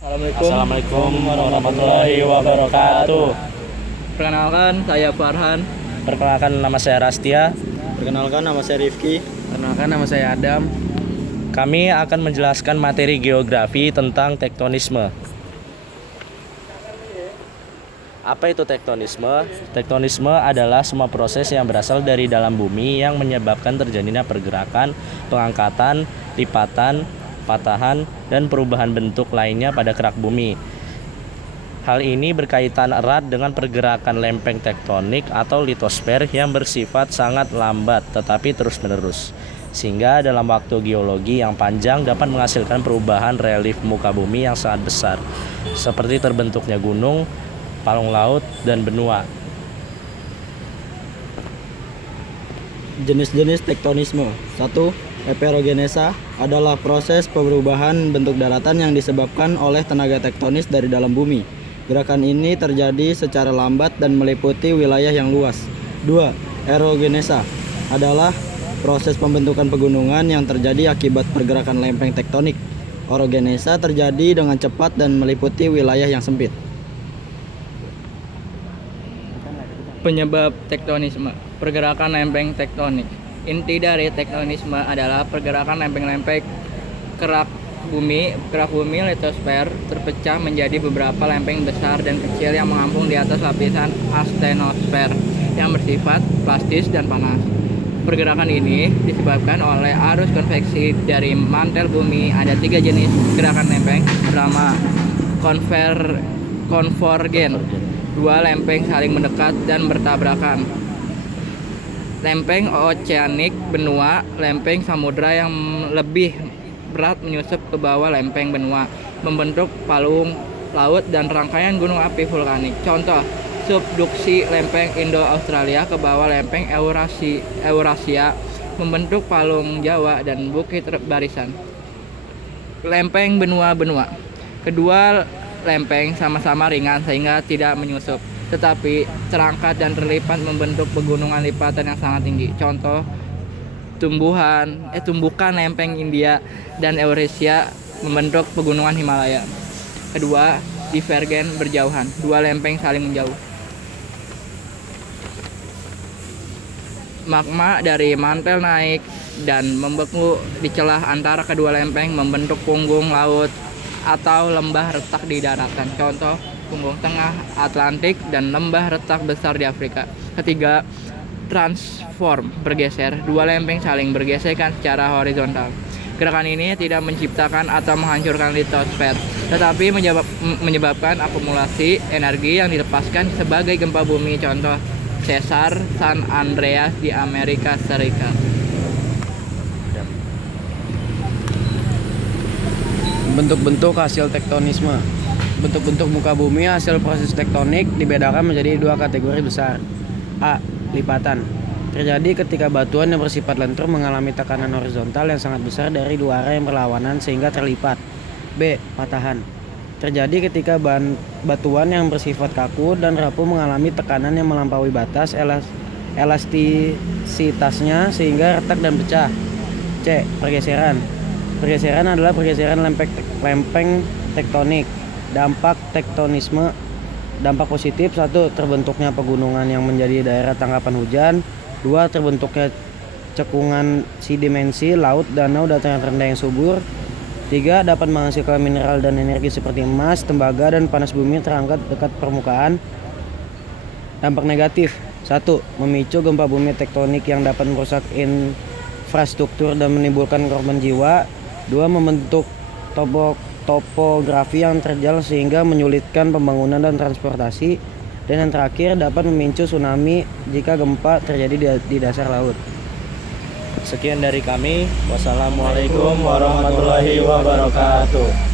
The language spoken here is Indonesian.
Assalamualaikum warahmatullahi wabarakatuh. Perkenalkan, saya Farhan. Perkenalkan, nama saya Rastia. Perkenalkan, nama saya Rifki. Perkenalkan, nama saya Adam. Kami akan menjelaskan materi geografi tentang tektonisme. Apa itu tektonisme? Tektonisme adalah semua proses yang berasal dari dalam bumi yang menyebabkan terjadinya pergerakan, pengangkatan, lipatan, patahan, dan perubahan bentuk lainnya pada kerak bumi. Hal ini berkaitan erat dengan pergerakan lempeng tektonik atau litosfer yang bersifat sangat lambat tetapi terus-menerus, sehingga dalam waktu geologi yang panjang dapat menghasilkan perubahan relief muka bumi yang sangat besar, seperti terbentuknya gunung, palung laut, dan benua. Jenis-jenis tektonisme. 1. Eperogenesa adalah proses perubahan bentuk daratan yang disebabkan oleh tenaga tektonis dari dalam bumi. Gerakan ini terjadi secara lambat dan meliputi wilayah yang luas. 2. Erogenesa adalah proses pembentukan pegunungan yang terjadi akibat pergerakan lempeng tektonik. Orogenesa terjadi dengan cepat dan meliputi wilayah yang sempit. Penyebab tektonisme, pergerakan lempeng tektonik. Inti dari tektonisme adalah pergerakan lempeng-lempeng kerak bumi litosfer terpecah menjadi beberapa lempeng besar dan kecil yang mengapung di atas lapisan astenosfer yang bersifat plastis dan panas. Pergerakan ini disebabkan oleh arus konveksi dari mantel bumi. Ada 3 jenis gerakan lempeng. Pertama, konvergen. 2 lempeng saling mendekat dan bertabrakan. Lempeng oceanik benua, lempeng samudra yang lebih berat menyusup ke bawah lempeng benua, membentuk palung laut dan rangkaian gunung api vulkanik. Contoh, subduksi lempeng Indo-Australia ke bawah lempeng Eurasia, membentuk palung Jawa dan bukit barisan. Lempeng benua-benua. Kedua lempeng sama-sama ringan sehingga tidak menyusup, tetapi terangkat dan terlipat membentuk pegunungan lipatan yang sangat tinggi. Contoh, tumbukan lempeng India dan Eurasia membentuk pegunungan Himalaya. Kedua, divergen berjauhan. 2 lempeng saling menjauh. Magma dari mantel naik dan membeku di celah antara kedua lempeng membentuk punggung laut atau lembah retak di daratan. Contoh, punggung tengah Atlantik dan lembah retak besar di Afrika. Ketiga, transform bergeser. 2 lempeng saling bergesekan secara horizontal. Gerakan ini tidak menciptakan atau menghancurkan litosfer, tetapi menyebabkan akumulasi energi yang dilepaskan sebagai gempa bumi. Contoh, Cesar San Andreas di Amerika Serikat. Bentuk-bentuk hasil tektonisme. Bentuk-bentuk muka bumi hasil proses tektonik dibedakan menjadi 2 kategori besar. A. Lipatan. Terjadi ketika batuan yang bersifat lentur mengalami tekanan horizontal yang sangat besar dari 2 arah yang berlawanan sehingga terlipat. B. Patahan. Terjadi ketika batuan yang bersifat kaku dan rapuh mengalami tekanan yang melampaui batas elastisitasnya sehingga retak dan pecah. C. Pergeseran. Pergeseran adalah pergeseran lempeng tektonik. Dampak tektonisme. Dampak positif: 1. Terbentuknya pegunungan yang menjadi daerah tangkapan hujan. 2. Terbentuknya cekungan sedimensi laut, danau, dataran rendah yang subur. 3. Dapat menghasilkan mineral dan energi seperti emas, tembaga, dan panas bumi terangkat dekat permukaan. Dampak negatif: 1. Memicu gempa bumi tektonik yang dapat merusak infrastruktur dan menimbulkan korban jiwa. 2. Membentuk topografi yang terjal sehingga menyulitkan pembangunan dan transportasi. Dan yang terakhir, dapat memicu tsunami jika gempa terjadi di dasar laut. Sekian dari kami. Wassalamualaikum warahmatullahi wabarakatuh.